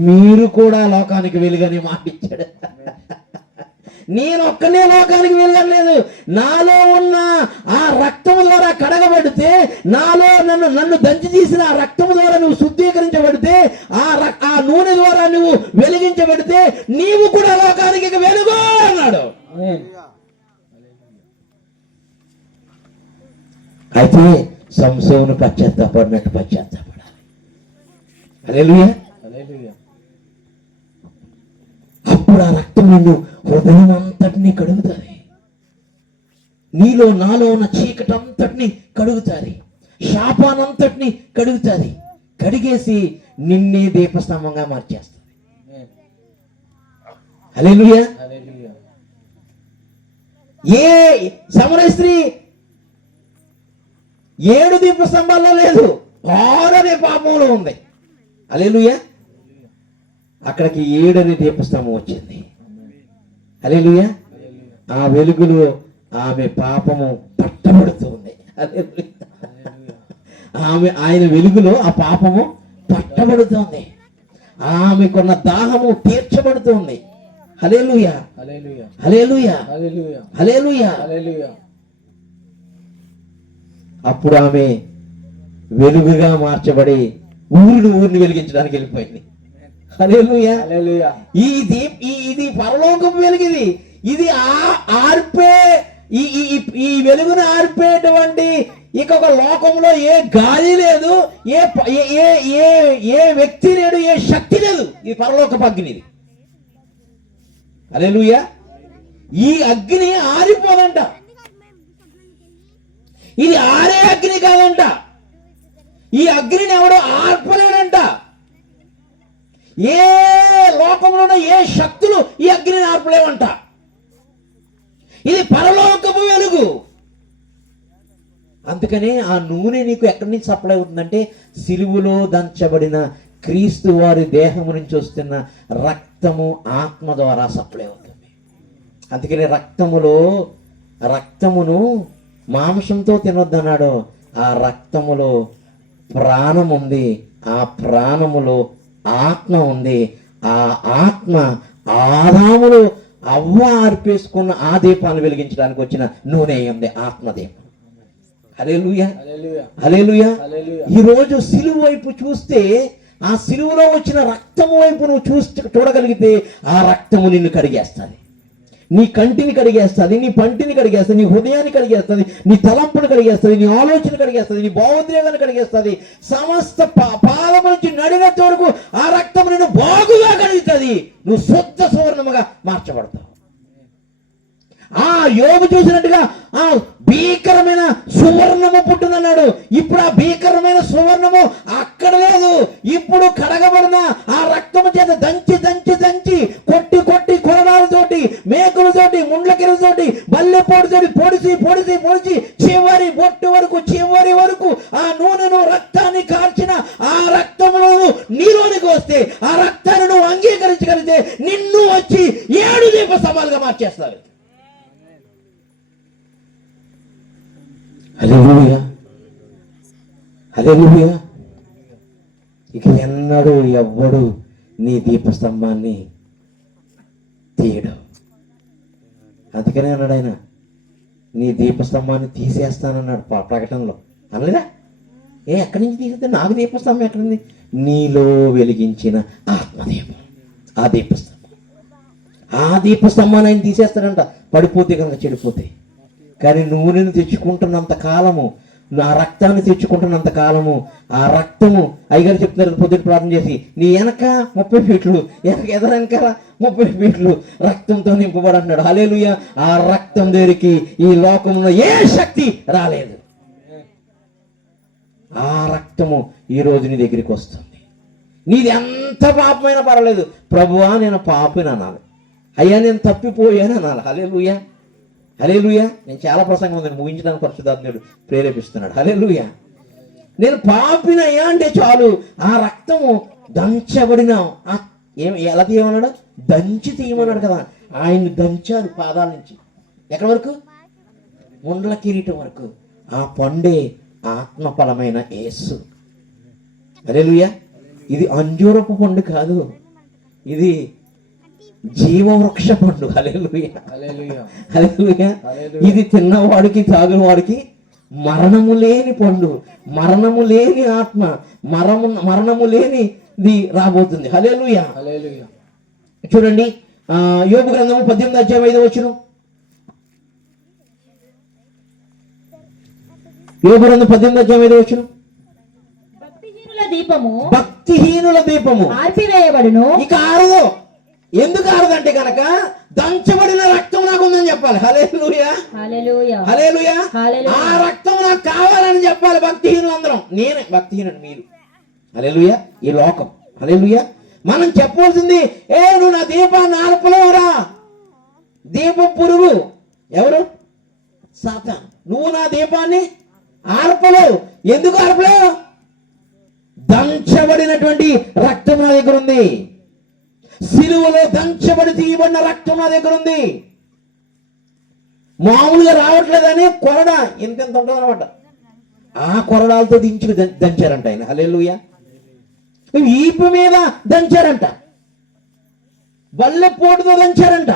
మీరు కూడా లోకానికి వెలుగని మాట ఇచ్చాడు. నేను ఒక్కనే లోకానికి వెళ్ళలేదు, నాలో ఉన్న ఆ రక్తము ద్వారా కడగబడితే, నాలో నన్ను దంచి తీసిన ఆ రక్తము ద్వారా నువ్వు శుద్ధీకరించబడితే, ఆ నూనె ద్వారా నువ్వు వెలిగించబడితే నీవు కూడా లోకానికి వెలుగు అన్నాడు. అయితే సంసోను పశ్చాత్తాపడినట్టు పశ్చాత్తాపడాలి. హల్లెలూయా. అప్పుడు ఆ రక్తం నిన్ను హృదయం అంతటినీ కడుగుతుంది. నీలో నాలో ఉన్న చీకటి అంతటినీ కడుగుతుంది, శాపానంతటినీ కడుగుతుంది. కడిగేసి నిన్నే దీపస్తంభంగా మార్చేస్తుంది. హల్లెలూయా. ఏ సమరయ స్త్రీ 7 దీపస్తంభాల్లో లేదు, 6 అనే పాపంలో ఉంది. హల్లెలూయా. అక్కడికి 7 అనే దీపస్తంభం వచ్చింది. హల్లెలూయా. ఆ వెలుగులో ఆమె పాపము పట్టబడుతుంది. ఆయన వెలుగులో ఆ పాపము పట్టబడుతుంది. ఆమెకున్న దాహము తీర్చబడుతుంది. హల్లెలూయా, హల్లెలూయా, హల్లెలూయా. అప్పుడు ఆమె వెలుగుగా మార్చబడి ఊరిని వెలిగించడానికి వెళ్ళిపోయింది. హల్లెలూయా. ఇది పరలోకపు వెలుగు. ఇది ఆర్పే, ఈ వెలుగును ఆర్పేటువంటి ఇక ఒక లోకంలో ఏ గాలి లేదు, ఏ వ్యక్తి లేడు, ఏ శక్తి లేదు. ఇది పరలోకపు అగ్ని. హల్లెలూయా. ఈ అగ్ని ఆరిపోదంట. ఇది ఆరే అగ్ని కాదంట. ఈ అగ్నిని ఎవడో ఆర్పలేడంట. ఏ లోకంలో ఏ శక్తులు ఈ అగ్నిని ఆర్పలేవంట. ఇది పరలోకపు వెలుగు. అందుకనే ఆ నూనె నీకు ఎక్కడి నుంచి సప్లై అవుతుందంటే, సిలువలో దంచబడిన క్రీస్తు వారి దేహం నుంచి వస్తున్న రక్తము ఆత్మ ద్వారా సప్లై అవుతుంది. అందుకని రక్తమును మాంసంతో తినొద్దన్నాడు. ఆ రక్తములో ప్రాణం ఉంది, ఆ ప్రాణములో ఆత్మ ఉంది. ఆ ఆత్మ ఆదాములు అవ్వ అర్పేసుకున్న ఆ దీపాన్ని వెలిగించడానికి వచ్చిన నూనె ఉంది, ఆత్మదీపం. హల్లెలూయా, హల్లెలూయా. ఈరోజు సిలువ వైపు చూస్తే, ఆ సిలువలో వచ్చిన రక్తము వైపు నువ్వు చూడగలిగితే ఆ రక్తము నిన్ను కడిగేస్తుంది. నీ కంటిని కడిగేస్తుంది, నీ పంటిని కడిగేస్తుంది, నీ హృదయాన్ని కడిగేస్తుంది, నీ తలంపును కడిగేస్తుంది, నీ ఆలోచన కడిగేస్తుంది, నీ భావోద్వేగాన్ని కడిగేస్తుంది. సమస్త పాదము నుంచి నడిగట్టు వరకు ఆ రక్తం నిన్ను బాగుగా కడుగుతుంది. నువ్వు శుద్ధ సువర్ణముగా మార్చబడతావు. ఆ యోబు చూసినట్టుగా ఆ భీకరమైన సువర్ణము పుట్టిందన్నాడు. ఇప్పుడు ఆ భీకరమైన సువర్ణము అక్కడ లేదు. ఇప్పుడు కడగబడిన ఆ రక్తము చేత దంచి దంచి దంచి కొట్టి కొట్టి కొరడాలతోటి, మేకులతోటి, ముండ్లకిరతోటి, బల్లెపోటుతోటి పొడిచి పొడిచి పొడిచి చివరి బొట్టు వరకు, చివరి వరకు ఆ నూనెను, రక్తాన్ని కార్చిన ఆ రక్తమును నీలోనికి వస్తే, ఆ రక్తాన్ని నువ్వు అంగీకరించగలిగితే నిన్ను వచ్చి 7 దీపస్తంభాలుగా మార్చేస్తారు. హల్లెలూయా, హల్లెలూయా. ఇక ఎన్నడూ ఎవ్వడు నీ దీపస్తంభాన్ని తీయడు. అందుకనే అన్నాడు ఆయన, నీ దీపస్తంభాన్ని తీసేస్తానన్నాడు ప్రకటనలో. అనలేదా? ఎక్కడి నుంచి తీసేస్తే? నాకు దీపస్తంభం ఎక్కడుంది? నీలో వెలిగించిన ఆత్మదీపం, ఆ దీపస్తంభం. ఆ దీపస్తంభాన్ని ఆయన తీసేస్తాడంట, పడిపోతే కనుక, చెడిపోతే. కానీ నూనెను తెచ్చుకుంటున్నంత కాలము, ఆ రక్తాన్ని తెచ్చుకుంటున్నంత కాలము, ఆ రక్తము, అయ్యగారు చెప్తున్నారు పొద్దుట ప్రార్థన చేసి, నీ వెనక 30 ఫీట్లు, వెనకాల 30 ఫీట్లు రక్తంతో నింపబడి అంటున్నాడు. హల్లెలూయా. ఆ రక్తం దగ్గరికి ఈ లోకంలో ఏ శక్తి రాలేదు. ఆ రక్తము ఈ రోజు నీ దగ్గరికి వస్తుంది. నీది ఎంత పాపమైనా పర్వాలేదు, ప్రభువా నేను పాపిని అనాలి, అయ్యా నేను తప్పిపోయాను అనాలి. హల్లెలూయా, హల్లెలూయా. నేను చాలా ప్రసంగం ఉందని ముగించడానికి పరిశుద్ధాత్ముడు ప్రేరేపిస్తున్నాడు. హల్లెలూయా. నేను పాపినయ్యా అంటే చాలు, ఆ రక్తము దంచబడిన ఎలా తీయమన్నాడు? దంచి తీయమన్నాడు కదా. ఆయన్ని దంచారు పాదాల నుంచి ఎక్కడి వరకు? ముండ్ల కిరీటం వరకు. ఆ పండే ఆత్మఫలమైన యేసు. హల్లెలూయా. ఇది అంజూరపు పండు కాదు, ఇది జీవవృక్ష పండు. హల్లెలూయా, హల్లెలూయా. ఇది తిన్నవాడికి తాగువాడికి మరణము లేని పండు, మరణము లేని ఆత్మ, మరణము లేనిది రాబోతుంది. హల్లెలూయా. చూడండి, యోబు గ్రంథము 18:5. యోబు గ్రంథం 18:5. భక్తిహీనుల దీపము ఆర్పివేయబడును. ఇక ఆరదు. ఎందుకు ఆరదంటే కనుక దంచబడిన రక్తం నాకు ఉందని చెప్పాలి. హల్లెలూయా, హల్లెలూయా, హల్లెలూయా. ఆ రక్తం నాకు కావాలని చెప్పాలి భక్తిహీనులు అందరం. నేనే భక్తిహీనుడు, మీరు. హల్లెలూయా. ఈ లోకం. హల్లెలూయా. మనం చెప్పవలసింది, నువ్వు నా దీపాన్ని ఆర్పలేవురా. దీపం పురుగు ఎవరు? సాతాను. నువ్వు నా దీపాన్ని ఆర్పలేవు. ఎందుకు ఆర్పలేవు? దంచబడినటువంటి రక్తం నా దగ్గర ఉంది. సిలువలో దంచబడి తీయబడిన రక్తం నా దగ్గర ఉంది. మామూలుగా రావట్లేదని కొరడ ఎంత ఉంటుంది అనమాట, ఆ కొరడాలతో దంచారంట ఆయన. హల్లెలూయా. ఈపు మీద దంచారంట, బల్లెపోటుతో దంచారంట,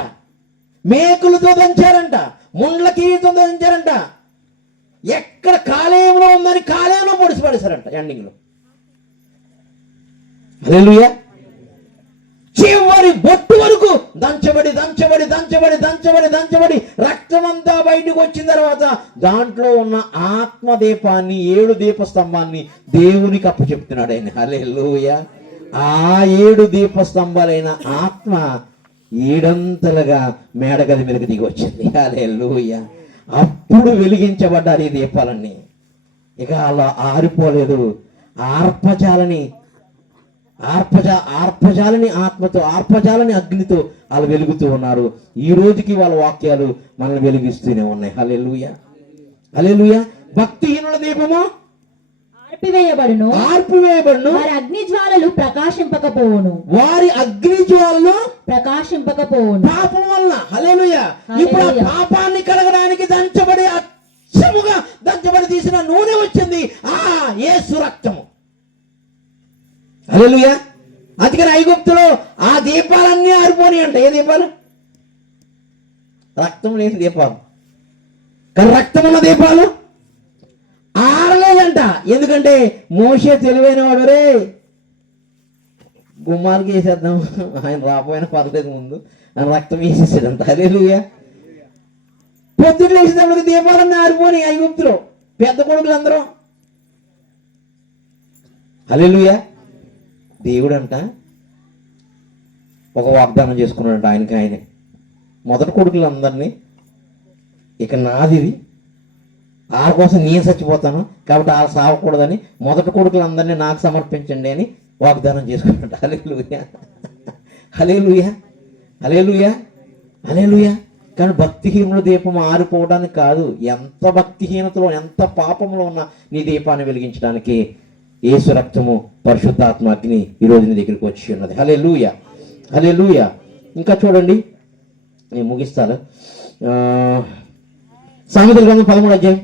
మేకులతో దంచారంట, ముండ్ల కీతో దంచారంట. ఎక్కడ కాలేయంలో ఉందని కాలేయంలో పొడిసి పడేశారంట ఎండింగ్ లో. హల్లెలూయా. చివరి బొట్టు వరకు దంచబడి దంచబడి దంచబడి దంచబడి దంచబడి రక్తమంతా బయటకు వచ్చిన తర్వాత దాంట్లో ఉన్న ఆత్మదీపాన్ని, 7 దీపస్తంభాన్ని దేవునికి అప్పచెప్తున్నాడు ఆయన. హల్లెలూయా. ఆ 7 దీపస్తంభాలైన ఆత్మ 7 మేడగది మీదకి దిగి వచ్చింది. హల్లెలూయా. అప్పుడు వెలిగించబడ్డారు ఈ దీపాలన్నీ. ఇక అలా ఆరిపోలేదు. ఆర్పజాలని ఆత్మతో, ఆర్పజాలని అగ్నితో వాళ్ళు వెలుగుతూ ఉన్నారు. ఈ రోజుకి వాళ్ళ వాక్యాలు మనల్ని వెలిగిస్తూనే ఉన్నాయి. హల్లెలూయా, హల్లెలూయా. భక్తిహీనుల దీపము ఆర్పివేయబడును వారి అగ్ని జ్వాలలు ప్రకాశింపకపోవును పాపం వల్ల. హల్లెలూయా. ఇప్పుడు ఆ పాపాన్ని కడగడానికి దంచబడి తీసిన నూనె వచ్చింది, యేసు రక్తము. హల్లెలూయా. అందుకని ఐగుప్తులో ఆ దీపాలన్నీ ఆరిపోని అంట. ఏ దీపాలు? రక్తం లేని దీపాలు. కానీ రక్తం ఉన్న దీపాలు ఆరలేదంట. ఎందుకంటే మోషే తెలివైన వాడు, రే గుమ్మాలకి వేసేద్దాం, ఆయన రాకపోయినా పర్లేదు, ముందు ఆయన రక్తం వేసేసాడంట. హల్లెలూయా. పొద్దుట వేసేటప్పుడు దీపాలన్నీ ఆరిపోని ఐగుప్తులో పెద్ద కొడుకులందరూ. హల్లెలూయా. దేవుడంట ఒక వాగ్దానం చేసుకున్నాడంట ఆయనే. మొదటి కొడుకులందరినీ, ఇక నాదిది, వాళ్ళ కోసం నేను చచ్చిపోతాను కాబట్టి వాళ్ళు సావకూడదని మొదటి కొడుకులందరినీ నాకు సమర్పించండి అని వాగ్దానం చేసుకున్నాడు. హల్లెలూయా. హల్లెలూయా. హల్లెలూయా. హల్లెలూయా. కానీ భక్తిహీనుల దీపం ఆరిపోవడానికి కాదు, ఎంత భక్తిహీనతలో ఎంత పాపంలో ఉన్న నీ దీపాన్ని వెలిగించడానికి యేసు రక్తము పరిశుద్ధాత్మ అగ్ని ఈరోజు నీ దగ్గరికి వచ్చి ఉన్నది. హల్లెలూయా. హల్లెలూయా. ఇంకా చూడండి, నేను ముగిస్తాను. సామెతల గ్రంథం 13వ అధ్యాయం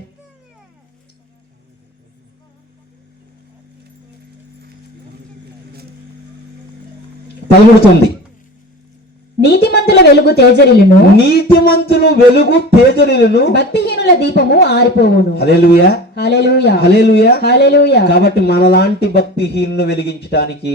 13:9. నీతిమంతుల వెలుగు తేజరిల్లును భక్తిహీనుల దీపము ఆరిపోవును. హల్లెలూయా. హల్లెలూయా. హల్లెలూయా. హల్లెలూయా. కాబట్టి మనలాంటి భక్తిహీనులను వెలిగించడానికి,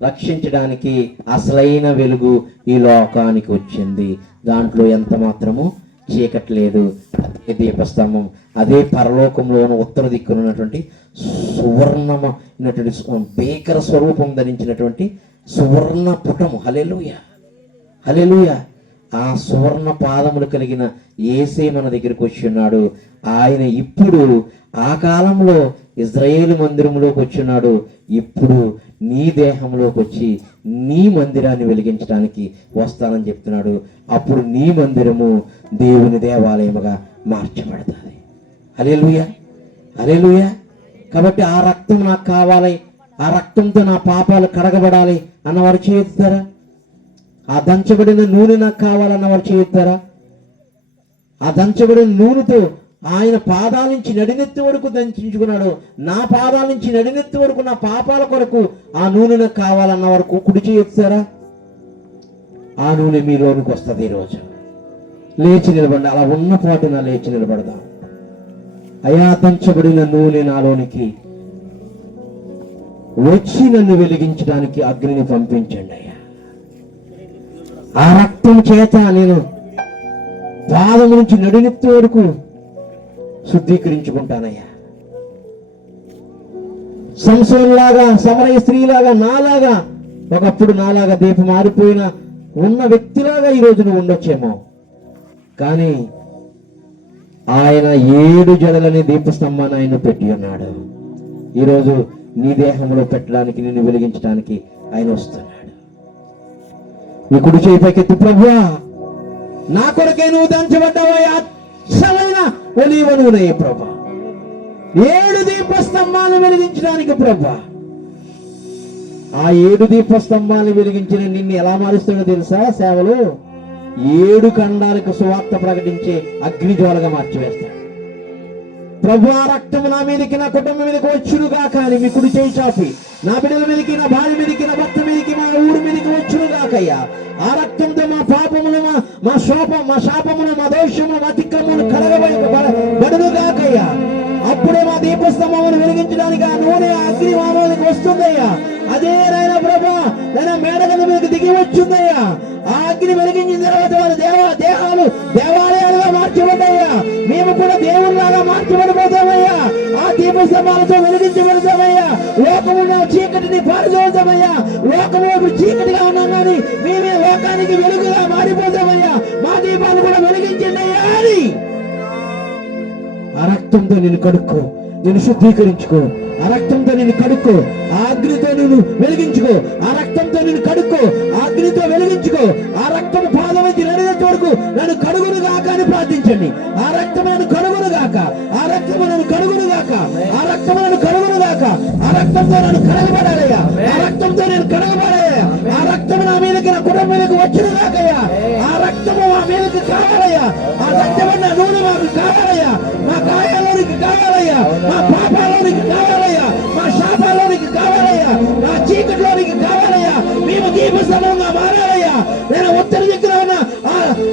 రక్షించడానికి అసలైన వెలుగు ఈ లోకానికి వచ్చింది. దాంట్లో ఎంత మాత్రము చీకటి లేదు. అదే దీపస్తంభం, అదే పరలోకంలోని ఉత్తర దిక్కున ఉన్నటువంటి సువర్ణమైనటువంటి భీకర స్వరూపం ధరించినటువంటి సువర్ణ పుటము. హల్లెలూయా. హల్లెలూయా. ఆ సువర్ణ పాదములు కలిగిన యేసే మన దగ్గరికి వచ్చి ఉన్నాడు. ఆయన ఇప్పుడు ఆ కాలంలో ఇజ్రాయేలు మందిరంలోకి వచ్చినాడు. ఇప్పుడు నీ దేహంలోకి వచ్చి నీ మందిరాన్ని వెలిగించడానికి వస్తానని చెప్తున్నాడు. అప్పుడు నీ మందిరము దేవుని దేవాలయముగా మార్చబడతాది. హల్లెలూయా. హల్లెలూయా. కాబట్టి ఆ రక్తం నాకు కావాలి, ఆ రక్తంతో నా పాపాలు కడగబడాలి అన్నవారు చేస్తారా? ఆ దంచబడిన నూనె నాకు కావాలన్నవారు చేస్తారా? ఆ దంచబడిన నూనెతో ఆయన పాదాల నుంచి నడినెత్తి వరకు దంచుకున్నాడు. నా పాదాల నుంచి నడినెత్తి వరకు నా పాపాల కొరకు ఆ నూనె నాకు కావాలన్న వరకు కుడి చేస్తారా? ఆ నూనె మీలోనికి వస్తుంది. ఈరోజు లేచి నిలబడి, అలా ఉన్న పాటున లేచి నిలబడదాం. అయా దంచబడిన నూనె నాలోనికి వచ్చి నన్ను వెలిగించడానికి అగ్నిని పంపించండి అయ్యా. ఆ రక్తం చేత నేను పాదం నుంచి నడినెత్తి వరకు శుద్ధీకరించుకుంటానయ్యా. సంసోనులాగా, సమరయ స్త్రీలాగా, నాలాగా, ఒకప్పుడు నాలాగా దీపం మారిపోయిన ఉన్న వ్యక్తిలాగా ఈరోజు నువ్వు ఉండొచ్చేమో. కానీ ఆయన 7 జడలని దీపస్తంభాన్ని ఆయన పెట్టి ఉన్నాడు. ఈరోజు నీ దేహంలో పెట్టడానికి, నిన్ను వెలిగించడానికి ఆయన వస్తున్నాడు. నీ కుడి చేయి పైకెత్తి, ప్రభువా నా కొరకే నువ్వు దంచబడ్డావయ్యా, అసలైన ఒలీవ నూనె ప్రభా, 7 దీపస్తంభాలు వెలిగించడానికి ప్రభా. ఆ 7 దీపస్తంభాలు వెలిగించిన నిన్ను ఎలా మారుస్తాడో తెలుసా? సేవలు 7 ఖండాలకు సువార్త ప్రకటించే అగ్నిజ్వాలగా మార్చివేస్తాడు. ప్రభు, ఆ రక్తము నా మీదకి, నా కుటుంబం మీదకి వచ్చునుగా. కానీ మీ కుడి చేయి చాపి నా బిడ్డల మీదకి, నా భార్య మీదకి, నా భర్త మీదకి, మా ఊరు మీదకి వచ్చునుగాకయ్యా. ఆ రక్తంతో మా పాపములు, మా శాపములు, మా దోషములు, మా అతిక్రమములు కడగబడునుగాకయ్యా. అప్పుడే మా దీపస్తంభమును వెలిగించడానికి ఆ నూనె, అగ్ని మామూలుకి వస్తుందయ్యా. అదే నాయన ప్రభా, నేను మేడగల మీదకి దిగి వచ్చిందయ్యా. ఆ అగ్ని వెలిగించిన తర్వాత వారి దేహాలు దేవాలయాలుగా మార్చబడ్డాయ్యా. మేము కూడా దేవుళ్ళలాగా మార్చబడిపోతామయ్యా. ఆ దీపస్తంభాలతో వెలిగించబడతామయ్యా. లోకములో చీకటిని పారిదోలుతామయ్యా. లోకము చీకటిగా ఉన్నాం కానీ మేమే లోకానికి వెలుగుగా మారిపోతామయ్యా. మా దీపాలు కూడా వెలిగించండి అయ్యా అని. ఆ రక్తంతో నిన్ను కడుక్కో, నిన్ను శుద్ధీకరించుకో. ఆ రక్తంతో నిన్ను కడుక్కో, ఆ అగ్నితో నిన్ను వెలిగించుకో. ఆ రక్తంతో నిన్ను కడుక్కో, ఆ అగ్నితో వెలిగించుకో. ఆ రక్తం పాదం వచ్చి నడినంత వరకు నన్ను కడుగును గాక అని ప్రార్థించండి. ఆ రక్తం నన్ను కడుగును గాక, ఆ రక్తం నన్ను కడుగును గాక, ఆ రక్తం నన్ను కడుగును గాక. రక్తంతో నన్ను కడగబడాలయ్యా, ఆ రక్తంతో నేను కడగబడాలయ్యా, ఆ రక్తం నా మీదకి నా కుటుంబం మీదకి వచ్చిన దాకయ్యా, ఆ రక్తము మా మీదకి కావాలయ్యా, ఆ సత్యమైన నూనె మాకు కావాలయ్యా, మా గాయాల్లోనికి కావాలయ్యా, మా పాపాల్లోనికి కావాలయ్యా, మా శాపాల్లోనికి కావాలయ్యా, మా చీకటిలోనికి కావాలయ్యా. మేము దీప సమూహంగా మారాలయ్యా. నేను ఉత్తర దిక్కున ఉన్న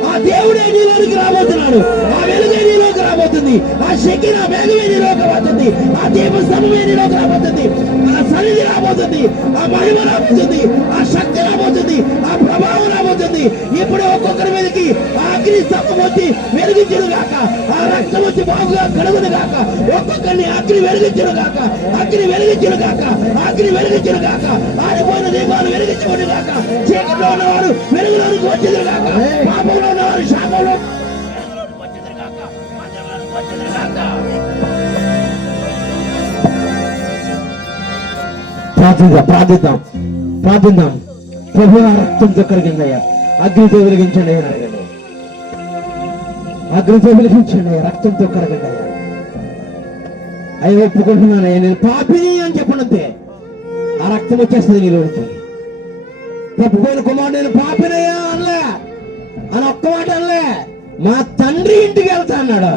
ఆ దేవుడే నీలోనికి రాబోతున్నాడు, ఆ వెలుగే నీలోకి రాబోతుంది, ఆ శక్తి నా మేఘమే నీలోకి రాబోతుంది, ఆ దీప స్తంభమే నీలోకి రాబోతుంది, ఆ సన్నిధి రాబోతుంది, ఆ మహిమ రాబోతుంది, ఆ శక్తి రాబోతుంది, ఆ ప్రభావం రాబోతుంది. ఇప్పుడు ఒక్కొక్కరి మీదకి ఆ అగ్ని స్తంభం వచ్చి వెలిగించును గాక, ఆ రక్తం వచ్చి బాగుగా కడుగును గాక, ఒక్కొక్కరిని అగ్ని వెలిగించును గాక, అగ్ని వెలిగించును గాక, అగ్ని వెలిగించును గాక, ఆడిపోయిన దీపాలు వెలిగించుకుని గాక, చీకట్లో ఉన్నవారు వెలుగులోనికి వచ్చేది గాక, పాపంలో ఉన్నవారు శాపంలో ప్రార్థిద్దాం. ప్రభు రక్తంతో కరిగిందయ్యా, అగ్నితో వెలిగించండి అయ్యా, అడగండి. అగ్నితో వెలిగించండి అయ్యా, రక్తంతో కరగండి అయ్యా. అయ్యా ఒప్పుకుంటున్నానయ్యా, నేను పాపిని అని చెప్పనంతే ఆ రక్తం వచ్చేస్తుంది నీలోనికి. తప్పుకోని కుమారుడు నేను పాపినయ్యా అనలే, అని ఒక్క మాట అనలే. మా తండ్రి ఇంటికి వెళ్తా అన్నాడు.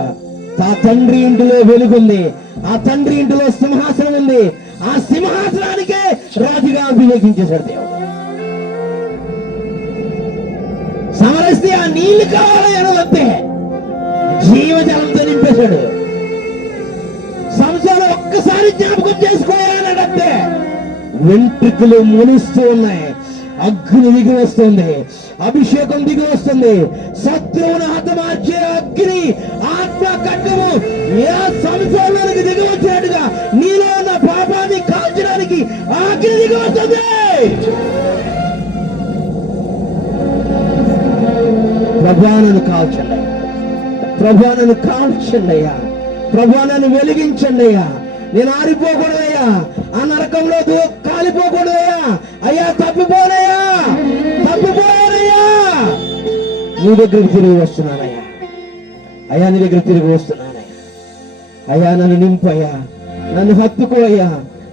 ఆ తండ్రి ఇంటిలో వెలుగుంది, ఆ తండ్రి ఇంటిలో సింహాసనం ఉంది, ఆ సింహాసనానికే రాజుగా అభిషేకించేశాడు దేవుడు. సమరస్తి ఆ నీళ్లు కావాలి అనదంతే జీవజలంతో నింపేశాడు. సంవత్సరాలు ఒక్కసారి జ్ఞాపకం చేసుకోవాలన్నాడంతే. వెంట్రుకలు మొలుస్తూ ఉన్నాయి, అగ్ని దిగి వస్తుంది, అభిషేకం దిగి వస్తుంది, శత్రువును హతమార్చే అగ్ని ఆత్మ ఖడ్గము ఏ సంవత్సరానికి దిగి వచ్చేట్టుగా నీలో ఉన్న పాపాన్ని కాల్చడానికి అగ్ని దిగి వస్తుంది. ప్రభానను కాల్చండి, ప్రభానను కాల్చండి అయ్యా, ప్రభానను వెలిగించండి అయ్యా. నేను ఆరిపోకూడదయ్యా, ఆ నరకంలో కాలిపోకూడదయ్యా. అయ్యా తప్పిపోనయ్యా, తప్పిపోయానయ్యా, నీ దగ్గరికి తిరిగి వస్తున్నానయ్యా. అయ్యా నీ దగ్గర తిరిగి వస్తున్నానయ్యా. అయ్యా నన్ను నింపయ్యా, నన్ను హత్తుకోయ్యా,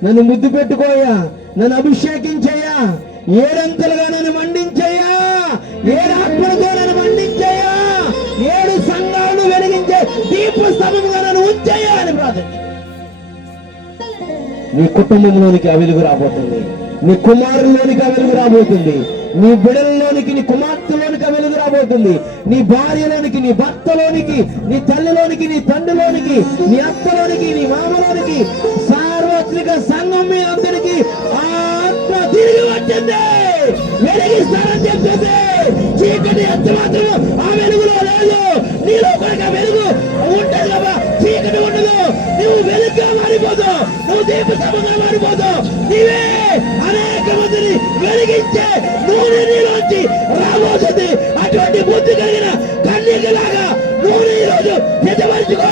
నన్ను ముద్దు పెట్టుకోయ్యా, నన్ను అభిషేకించయ్యా, ఏడంతలుగా నన్ను మండించయ్యా, ఏడు ఆత్మలతో నన్ను మండించయ్యా, 7 సంఘాలను వెలిగించే దీప స్తంభముగా నన్ను ఉంచయ్యా అని ప్రార్థన. నీ కుటుంబంలోనికి ఆ వెలుగు రాబోతుంది, నీ కుమారుల్లోనికి ఆ వెలుగు రాబోతుంది, నీ బిడ్డలలోనికి, నీ కుమార్తెలోనికి ఆ వెలుగు రాబోతుంది, నీ భార్యలోనికి, నీ భర్తలోనికి, నీ తల్లిలోనికి, నీ తండ్రిలోనికి, నీ అత్తలోనికి, నీ మామలోనికి, సార్వత్రిక సంఘం మీ అందరికి ఆత్మ తిరిగి వచ్చింది, వెలిగిస్తానని చెప్తుంది. చీకటి ఎంత మాత్రం ఆ వెలుగులో లేదు, నీలో కనుక వెలుగు ఉంటుంది కదా, చీకటి ఉండదు. నువ్వు వెలుగుగా మారిపోదు, నువ్వు దీపస్తంభంగా మారిపోదు, నీవే అనేక మందిని వెలిగించే నూనె నీలోంచి రాబోతుంది. అటువంటి బుద్ధి కలిగిన కన్యకలాగా నూనె ఈరోజు సిద్ధపరచుకో.